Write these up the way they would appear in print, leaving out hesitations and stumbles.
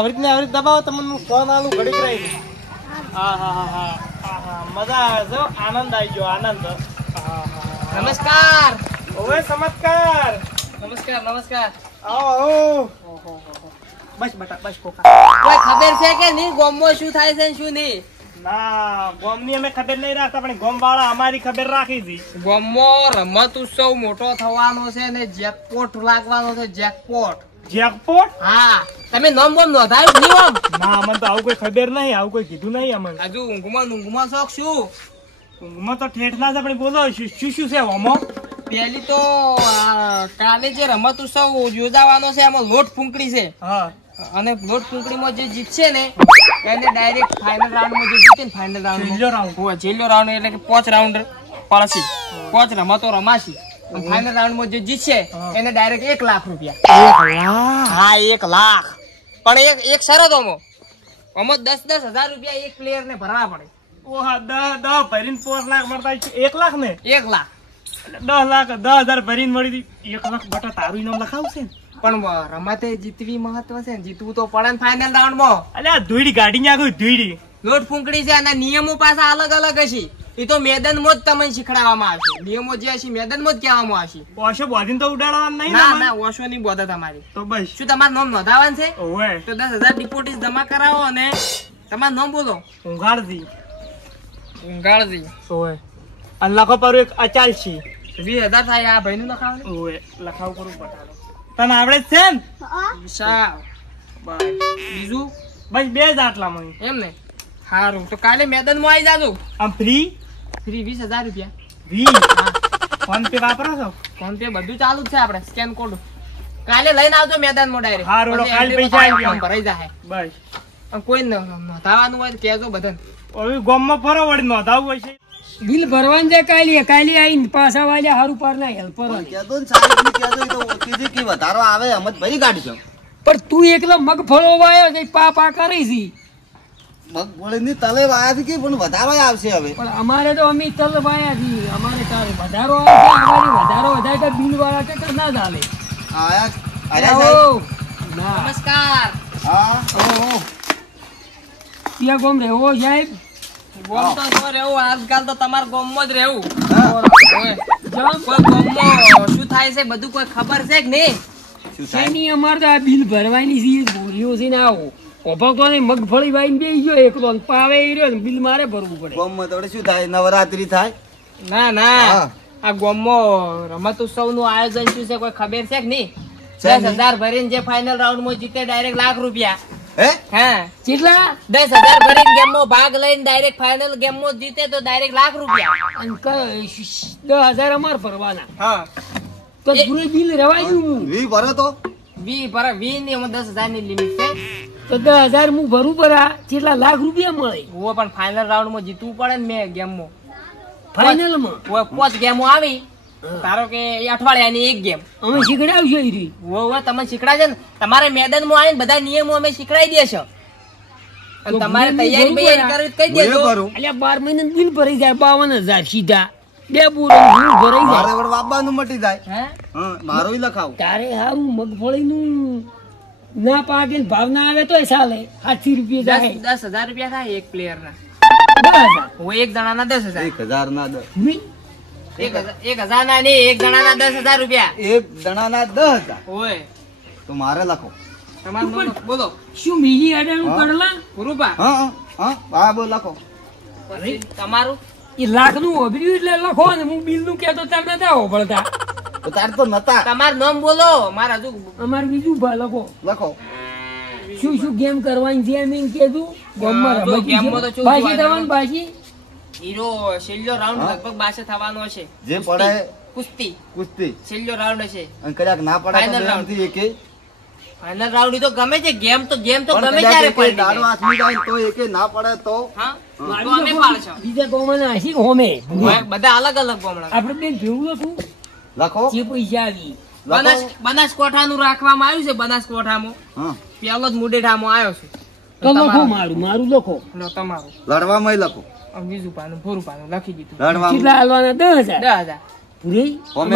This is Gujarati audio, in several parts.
આવરી દબાવો તમને ફોન આલું ઘડીક રહી. હા મજા આવે છે, આનંદ આવી ગયો આનંદ. નમસ્કાર. ઓવે ચમત્કાર. નમસ્કાર. આવો બસ બટા બસ કોકા. કોઈ ખબર છે કે નહીં ગોમમાં શું થાય છે શું નહીં? ના ગોમની અમે ખબર નહીં રાખતા, પણ ગોમ વાળા અમારી ખબર રાખી હતી. ગોમમાં રમત ઉત્સવ મોટો થવાનો છે ને જેકપોટ લાગવાનો છે. જેકપોટ? હા, તમે નામ બોમ નોંધાયું નહીં આમ? ના અમને તો આવું કોઈ ખબર નહીં, આવું કોઈ કીધું નહીં અમને. હજુ ઊંઘમાં શોખ શું? ઊંઘમાં તો ઠેઠના છે, પણ બોલો શું છે ઓમો? પહેલી તો કાલે જે રમત ઉત્સવ યોજાવાનો છે એમાં લોટ ફૂંકડી છે. હા, અને લોટ ફૂંકડીમાં જે જીતશે ને એને ડાયરેક્ટ ફાઇનલ રાઉન્ડમાં જે જીતે ને ફાઇનલ રાઉન્ડ છેલ્લો રાઉન્ડ એટલે કે 5 રાઉન્ડ પડશે. 5 રમતો રમાશે. ફાઇનલ રાઉન્ડમાં જે જીતશે એને ડાયરેક્ટ 1 લાખ રૂપિયા. હા 1 લાખ. પણ એક શરત આમાં 10,000 રૂપિયા એક પ્લેયર ને ભરવા પડે. ઓહા 10 ભરીને 5 લાખ મળતા 1 લાખ ને? 1 લાખ. 10 લાખ 10,000 ભરીને મળી 1 લાખ. બટા તારું નામ લખાવશે ને? પણ રમતે જીતવી મહત્વ છે ને, જીતવું તો પડે ને ફાઇનલ રાઉન્ડમાં. અલ્યા ધૂળી ગાડી ને આગળ ધૂળી લોટ ફૂંકડી છે અને નિયમો પાછા અલગ અલગ હશે. એ તો મેદાનમાં જ તમને શીખડાવવામાં આવશે. નિયમો જે હશે મેદાનમાં જ કહેવામાં આવશે. ઓશો બોધીને તો ઉડાડવાનું નહીં? ના ઓશો નહીં બોધા તમારી. તો બસ શું તમારું નામ નોંધાવાનું છે? ઓવે તો 10,000 ડિપોઝિટ જમા કરાવો અને તમારું નામ બોલો. ઊંઘાડજી. ઓવે અલ્લાહ પર એક અચાલ છે. 20,000 થાય. આ ભાઈનું લખાવો. ઓવે લખાવ કરું બટાડો. તને આવડે જ છે ને? સાવ. બીજું બસ 2 જ આટલામાં. એમ ને? સારું, તો કાલે મેદાનમાં આવી જાજો. આમ ફ્રી 20,000 રૂપિયા. 20? ફોન પે વાપરો છો? ફોન પે બધું ચાલુ જ છે. આપણે સ્કેન કોડ કાલે લઈને આવજો મેદાનમાં ડાયરેક્ટ. હા રોડો કાલે પૈસા આવી ગયા. ભરાઈ જાય. બસ કોઈ નોંધાવાનું હોય તો કહેજો બધાને. હવે ગામમાં ફરો વળી નોંધાવું હોય છે. બિલ ભરવાનું છે. કાલી આવીને પાછા વાળા હારું પાર ના હેલ્પર કેદો ને સાહેબ ને કેદો તો કીધી કે વધારો આવે અમત ભરી કાઢજો. પણ તું એકલો મગફળો વાયો છે પા કરી છી. મગફળી ની તલે વાયા થી કે પણ વધારો આવશે હવે. પણ અમારે તો અમે તલ વાયા છી. અમારે તારે વધારો આવે છે. અમારી વધારો વધારે તો બિલ વાળા કે ના ચાલે. ના નમસ્કાર. હા ત્યાં ગોમ રહેવો સાહેબ? ગોમ તો શું રહેવું, આજકાલ તો તમારા ગોમમાં જ રહેવું. જમ કોઈ ગોમમાં શું થાય છે બધું કોઈ ખબર છે કે નહીં? શું થાય? શેની અમારે તો આ બિલ ભરવાની છે. ભૂલ્યો છે ને આવો ઓભો ને મગફળી વાઈને બેસી ગયો એકલો ને પાવે રહ્યો ને બિલ મારે ભરવું પડે. ગામમાં તો શું થાય? નવરાત્રી થાય. ના આ ગોમમાં રમત ઉત્સવ નું આયોજન શું છે કોઈ ખબર છે કે નહીં? 10,000 ભરીને જે ફાઇનલ રાઉન્ડ માં જીતે ડાયરેક્ટ લાખ રૂપિયા. હા કેટલા? 10,000 ભરીને ગેમ માં ભાગ લઈને ડાયરેક્ટ ફાઇનલ ગેમ માં જીતે તો ડાયરેક્ટ લાખ રૂપિયા. અને 10,000 અમારે ભરવાના. હા તો પૂરું બિલ રવાઈ ગયું. વી ભરો તો 20 ની 10,000 ની લિમિટ છે. તો 10,000 હું ભરું પરા કેટલા લાખ રૂપિયા મળે? ઓ પણ ફાઇનલ રાઉન્ડ માં જીતવું પડે ને. મેં ગેમ માં ફાઇનલ માં 5 ગેમો આવી. ધારો કે અઠવાડિયાની 1 ગેમ અમે શીખડાવશો એ રી. તમે શીખડાશે ને. તમારે મેદાનમાં આવીને બધા નિયમો અમે શીખડાવી દેશો. અને તમારે તૈયારી કરવી કહી દેજો. એટલે 12 મહિના બિલ ભરાઈ જાય 52,000 સીધા. 2 પૂરો બિલ ભરાઈ જાય. મારે વડ વાપવાનું મટી જાય. હે હા મારો લખાવ. તારે હારું મગફળી નું ના પાકે ને ભાવ ના આવે તો ચાલે. 60 રૂપિયા જાય. 10,000 રૂપિયા થાય એક પ્લેયર ના. 10,000 એક જણા ના 10,000. 1,000 ના 10. 1,000 ના નહીં, એક જણા ના 10,000 રૂપિયા. એક જણા ના 10,000. ઓય તો મારે લખો. તમારું નામ બોલો. શું બીજી આડાનું કરલા? ગુરુબા. હા બોલ લખો. પછી તમારું એ લાખ નું ઓભર્યું એટલે લખો ને. હું બિલ નું કેતો તમને ના ઓભળતા. તો તાર તો નતા. તમારું નામ બોલો. મારા હજુ અમારે બીજું લખો. લખો. શું ગેમ કરવાની છે એમ કીધું. ગેમમાં ગેમમાં તો બાજી થવાનું. બાજી હીરો છેલ્લો રાઉન્ડ લગભગ 12 થવાનો હશે. જે પડે કુસ્તી છેલ્લો રાઉન્ડ હશે. અને કદાચ ના પડે તો એમથી એકે ફાઇનલ રાઉન્ડ તો ગમે છે. ગેમ તો ગમે ત્યારે પડે. દાડો આસમી જાય તો એકે ના પડે તો હા તો અમે પાડશો. બીજા ગોમાં હસી હોમે બધા અલગ અલગ ગોમડા. આપડે બેન ભેગું હતું. લખો. જે પૈસા આવી બનાસકોઠાનું રાખવામાં આવ્યું છે. બનાસકોઠામાં પેલો જ મુડેઠામાં આવ્યો છે. તો લખો. મારું લખો. તમારું લડવામાં લખો. બીજું પાનું પૂરું પાનું લખી દીધું. લડવામાં કેટલા હાલવાના? 10,000. 10,000. પૂરી અમે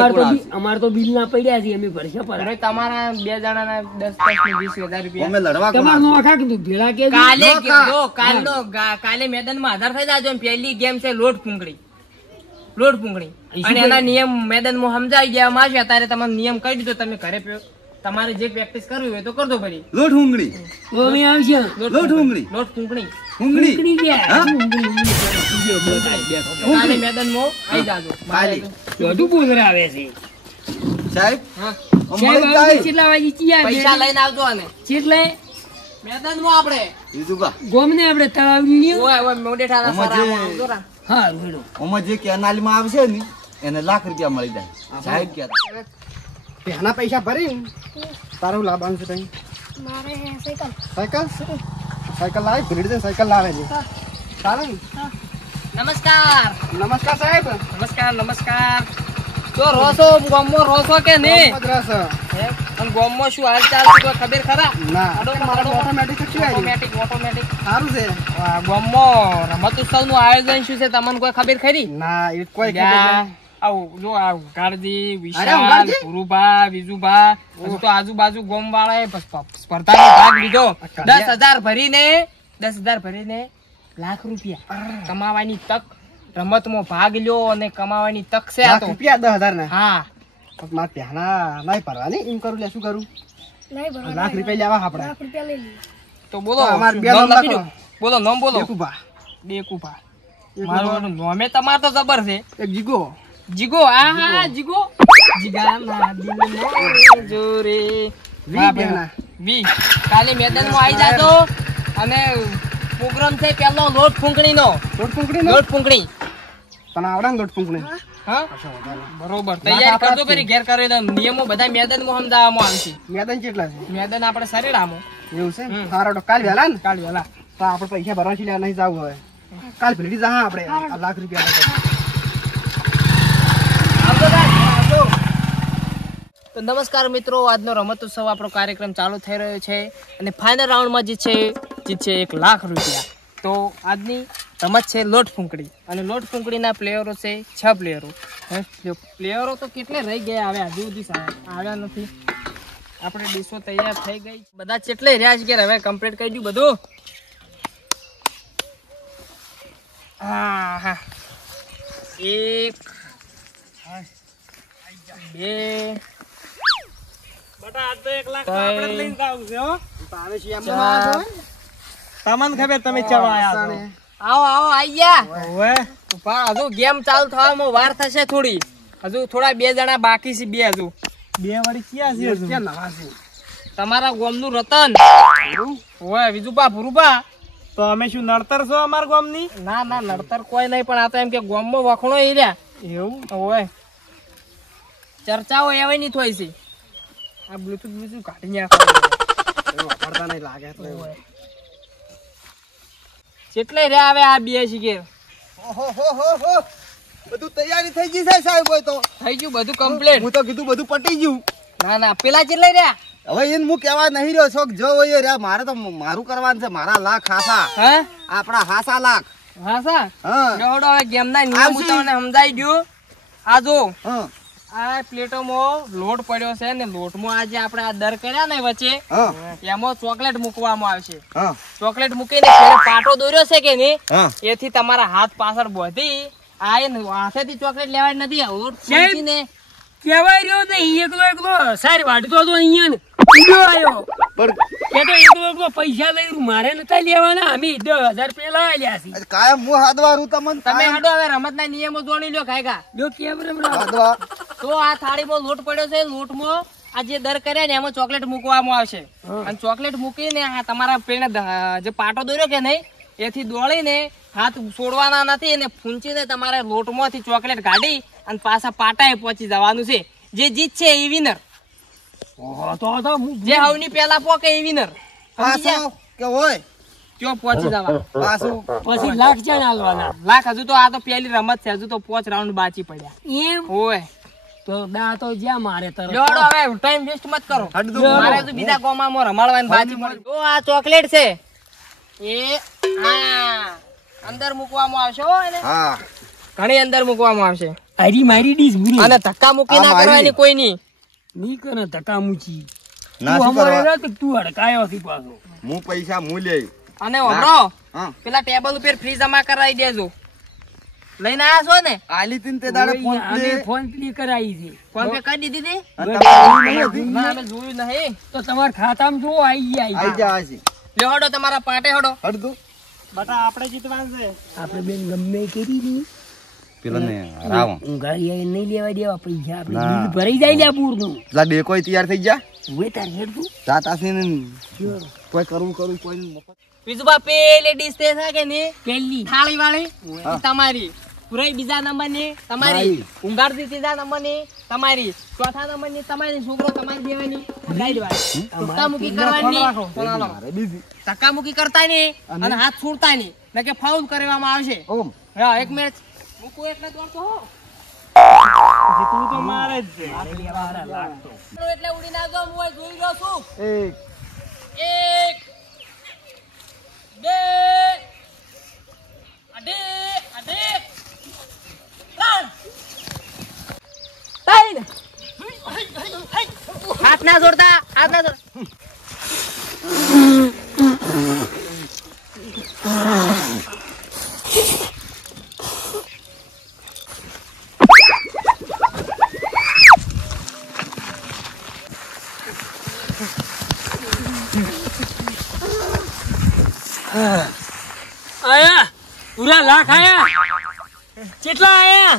અમાર તો બિલ ના પડ્યા છે અમે ભરશે પર અરે તમારા 2 જણાના 10 20,000 રૂપિયા અમે લડવા તમાર નોખા કીધું ભેળા કે કાલે જો કાલે મેદાનમાં આધાર થઈ જાજો. પહેલી ગેમ છે લોટ પૂંગળી અને એના નિયમ મેદાનમાં સમજાઈ ગયા માશે. અત્યારે તમને નિયમ કહી દીધો, તમે ઘરે તમારે જે પ્રેક્ટિસ કરવી હોય તો કરજો પડી. લોટ હુંગળી અમે આવશે લોટ હુંગળી લોટ પૂંગળી હુંગળી નીકળી ગયા કાલે મેદાનમાં આવી જાજો. કાલે. બધું બોલરે આવે છે સાહેબ હા, અમારી જાય કેટલા વાગે ચિયા પૈસા લઈને આવજો. અને કેટલે મેદાનમાં આપણે બીજું ગોમને આપણે તળાવની ઓય ઓય મોડેઠાના અમાર જે- સરામાં આવજો રા. હા હેડો આમાં જે કેનાલમાં આવશે ને એને લાખ રૂપિયા મળી જાય સાહેબ કહેતા. પહેલા પૈસા ભરી તારું લાવવાનું છે તઈ મારે સાયકલ સાયકલ લાવી ભીડ દે સાયકલ લાવે છે સારું નમસ્કાર નમસ્કાર સાહેબ નમસ્કાર. તો રોસો ગોમમાં રોસો કે નહીં? મદ્રાસ હે? અને ગોમમાં શું હાલ ચાલ છે કોઈ ખબર ખરા? ના આડો મારા આડો. ઓટોમેટિક શું આવી ઓટોમેટિક સારું છે ગોમમાં રમત ઉત્સવનું આયોજન શું છે તમને કોઈ ખબર ખરી? ના એ કોઈ યા, આવું જો આ ગારજી, અરે, વિશાલ, ઉગાડજી? પુરુભા, વિજુભા, હજુ તો આજુબાજુ ગોમ વાળાએ સ્પર્ધામાં ભાગ લીધો. 10,000 ભરીને લાખ રૂપિયા કમાવાની તક, રમતમાં ભાગ લ્યો અને કમાવાની તક છે આ લાખ તો. રૂપિયા 10,000 ને હા, મારે પહેલા નહીં ભરવાની એમ કરું લે શું કરું નહીં ભરવા લાખ રૂપિયા લેવા આપણે લાખ રૂપિયા લઈ લઈએ તો બોલો તો અમારે બે નામ નામ લખી દો. લખો. બોલો નામ બોલો. દેખુભા ડેકુભા. એક મારું નામે તમાર તો જબર છે. એક જીગો જીગો. આ જીગો. જીગાના દિલમાં જોરે. વી હા, બેના. વી. કાલે મેદાનમાં આવી જાજો અને પ્રોગ્રામ છે પેલો લોટ ફૂંકણીનો. લોટ પૂંકડી લોટ ફૂંકણી. તને આવડે ને લોટ પૂંકડી હા, બરોબર. તૈયારી કરજો કરી ઘેર કરી દો. નિયમો બધા મેદાનમાં સમજાવવામાં આવશે. મેદાન કેટલા છે મેદાન આપણે સરેડામાં. એવું છે હમ. સારો તો કાલ વહેલા ને કાલ વેલા. તો આપણે પૈસા ભરવા છે નહીં જવું હવે કાલ ભેટી જા આપણે આ લાખ રૂપિયા લઈને. તો નમસ્કાર મિત્રો, આજનો રમત ઉત્સવ આપણો કાર્યક્રમ ચાલુ થઈ રહ્યો છે અને ફાઇનલ રાઉન્ડમાં જીતશે 1 લાખ રૂપિયા. તો આજની રમત છે લોટ ફૂંકડી અને લોટ ફૂંકડીના પ્લેયરો છે 6 પ્લેયરો. પ્લેયરો તો કેટલે રહી ગયા હવે હજુ સુધી આવ્યા નથી. આપણે ડીશો તૈયાર થઈ ગઈ, બધા કેટલે રહ્યા છે કે હવે કમ્પ્લીટ કરી દઉં બધું. હા હા, 1 2 તારે શિયાળામાં ચાર. આવે છે? તમને ખબર તમે ચવા આયા છો. આવો આઈ ગયા. પણ હજુ ગેમ ચાલુ થવામાં વાર થશે થોડી. હજુ થોડા 2 જણા બાકી છે. 2 હજુ 2 વાળી ક્યાં છે? ક્યાં નવા છે? તમારા ગોમનું રતન ઓય વિજુબા ભુરુબા. તો અમે શું નડતર છો અમારા ગામની ના નડતર કોઈ નહીં, પણ આ તો એમ કે ગોમમાં વખણો ઈ રહ્યા એવું ઓય ચર્ચાઓ એવી નહીં થોઈ છે. આ બ્લુટૂથ કાઢી નાખો. વાપરતા નહીં લાગે એટલે ઓય કેટલે રહ્યા હવે આ 2 શીખે. ઓહો હો હો હો બધું તૈયારી થઈ ગઈ છે સાહેબ હોય તો થઈ ગયું બધું કમ્પ્લીટ. હું તો કીધું બધું પટી ગયું ના પેલા કેટલે રહ્યા? હવે એને હું કહેવા નહીં રહ્યો છો કે જો હોય રહ્યા મારે તો મારું કરવાનું છે મારા લાખ હાસા હા આપણા હાસા લાખ હા સર હા દોડો હવે ગેમના નિયમ આવશે. હું તમને સમજાઈ દઉં. આ જો હા આ પ્લેટોમાં લોટ પડ્યો છે ને લોટમાં આજે આપણે આ દર કર્યા ને વચ્ચે હા એમાં ચોકલેટ મૂકવામાં આવશે. હા ચોકલેટ મૂકીને પેલો પાટો દોર્યો છે કે નહીં હા એથી તમારા હાથ પાછળ બોધી આ એને હાથેથી ચોકલેટ લેવાની નથી. આ લોટ મૂકીને કેવાય રહ્યો તો એકલો સારી વાટતો હતો અહીંયા ને ઊંધો આવ્યો પણ કે તો એકલો પૈસા લઈ મારે નતા લેવાના અમે 10,000 પેલા આલ્યા છે કાયમ હું હાદવારું તમને તમે હાડો હવે રમતના નિયમો જોણી લ્યો કાયગા. જો કેમ હાદવા તો આ થાળીમાં લોટ પડ્યો છે. લોટમાં આ જે દર કર્યા ને એમાં ચોકલેટ મૂકવામાં આવશે અને ચોકલેટ મૂકીને આ તમારા પેણે જે પાટો દોર્યો કે નહીં એથી દોડીને હાથ છોડવાના નથી અને ફૂંચીને તમારે લોટમાંથી ચોકલેટ કાઢી અને પાછા પાટાએ પહોંચી જવાનું છે. જે જીતશે એ વિનર. તો જે હવની પેલા પોકે એ વિનર. પાછો કે હોય ક્યાં પહોંચી જવાનું. પાછું પછી લાખ ચાણ આલવાના લાખ હજુ તો આ તો પહેલી રમત છે. હજુ તો 5 રાઉન્ડ બાકી પડ્યા. એમ ઓય તો દા તો જ્યાં મારે તરત જોડો હવે ટાઈમ વેસ્ટ મત કરો. હટ દો. મારે તો બીજા ગામમાં રમાડવાની બાજી પડી. તો આ ચોકલેટ છે એ આ અંદર મૂકવામાં આવશે હો એને. હા ઘણી અંદર મૂકવામાં આવશે. આરી મારી ડીશ બુરી અને ધક્કા મૂકી ના આ મારી. કરવાની કોઈ નહીં. ની કરે ધક્કા મૂચી ના તું શું અમારે કરવા ના તો તું હડકાયો થી પાછો હું પૈસા હું લે અને ઓબરો હા પેલા ટેબલ ઉપર ફ્રી જમા કરાવી દેજો. લઈને આયા છો ને? આલી તીન તે દાડે ફોન અમે પે ફોન પે કરાવી છે ફોન પે કરી દીધી હતી? અને તમારી નહીં હતી? ના અમે જોયું નહીં. તો તમારા ખાતામાં જો આવી આઈ જા આસી લ્યો હડો તમારા પાટે હડો. હટ તું બટા આપણે જીતવાનું છે. આપણે બેન ગમે કરી ની પેલો ને રાવણ ઊંઘાડી આવીને નહીં લેવા દેવા પૈસા આપણે ના. બિલ ભરાઈ જાય લ્યા પૂરનું પેલા ડેકોય તૈયાર થઈ જા હવે તાર હેડ તું તાતાસી ને કોઈ કરવું કોઈ મફત બીજું બા પેલી ડીશ તે છે કે નહીં? પહેલી થાળી વાળી હા. ઈ તમારી. પુરાઈ બીજા નંબર ની તમારી. મારી. ઊંઘાડતી ત્રીજા નંબર ની તમારી. ચોથા નંબર ની તમારી. છોકરો તમારી દેવાની. ગાઈ દેવાની. ધક્કા મુક્કી કરવાની નહીં. કોનાલો? મારે બીજી ધક્કા મુક્કી કરતા નહીં અને હાથ છોડતા નહીં ને કે ફાઉલ કરવામાં આવશે. ઓમ હા એક મિનિટ મૂકું એટલે દોડતો હો. જીતવું તો મારે જ છે. એટલે ઉડી ના જાઓ, હું અહીં જોઈ રહ્યો છું. એક 1 2 અઢી 3 હાથ ના જોડતા, હાથ ના જોડ. આયા પૂરા લાખ આયા કેટલા આયા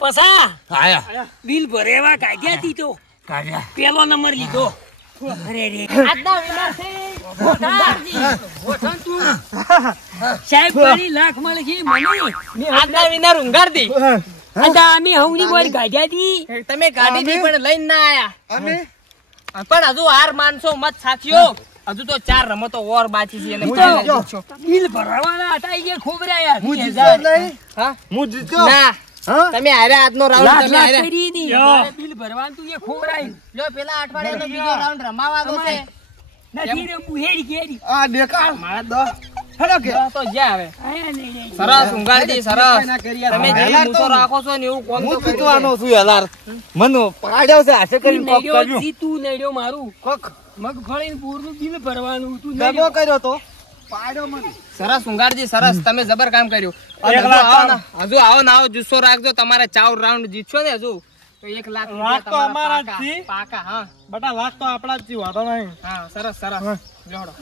પસા આયા બિલ ભરેવા કાઢ્યા તી તો કાઢ્યા પેલો નંબર લીધો અરે રે આજના winner છે ગોઠાજી. ઓઠણ તું સાહેબ ઘણી લાખ મળે છે મને આજના winner ઊંઘાડતી. અદા અમે હવની બોલ કાઢ્યા તી તમે ગાડી થી પણ લઈને ના આયા. અને પણ હજુ હાર માનશો મત સાથીઓ. હજુ તો 4 રમતો ઓર બાકી છે એટલે હું પહેલા જીત્યો. જીતશો. બિલ ભરવાના હતા એ ખોબરાયા હું જીત્યો નહીં હા? હું જીત્યો ના હા તમે હાર્યા આજનો રાઉન્ડ. લાખ તમે લાખ હાર્યા. કરી દી તારે બિલ ભરવાનું તું એ ખોબરાઈ લ્યો પેલા અઠવાડિયાનો બીજો રાઉન્ડ રમાવાનો છે. નથી રે બુહેડી કેરી આ દેખાડ મારા દો હેડો કે તો જ્યાં આવે. આયા નહીં નહીં સરસ ઊંઘાડતી સરસ. ના કરી યાર. તમે હેલાર જેવી તો મૂછો રાખો છો ને એવું કોમ તો હું કર્યું છે. જીતવાનો છું યાર મને પાડ્યો છે હાથે કરીને કોક કર્યું તું નડ્યો મારું કોક મગફળી પૂરનું બિલ ભરવાનું તું દગો નડ્યો કર્યો તો પાડ્યો મને સરસ ઊંઘાડજી સરસ. તમે જબર કામ કર્યું. અને એક હજુ લાખ આવો ને, હજુ આવો ને આવો જુસ્સો રાખજો. તમારે 4 રાઉન્ડ જીતશો ને હજુ તો 1 લાખ રૂપિયા લાખ તો તમારા અમારા જ પાકા. છે. પાકા હા બટા લાખ તો આપણા જ છે, વાંધો નહીં. હા સરસ સરસ. લ્યો હળો.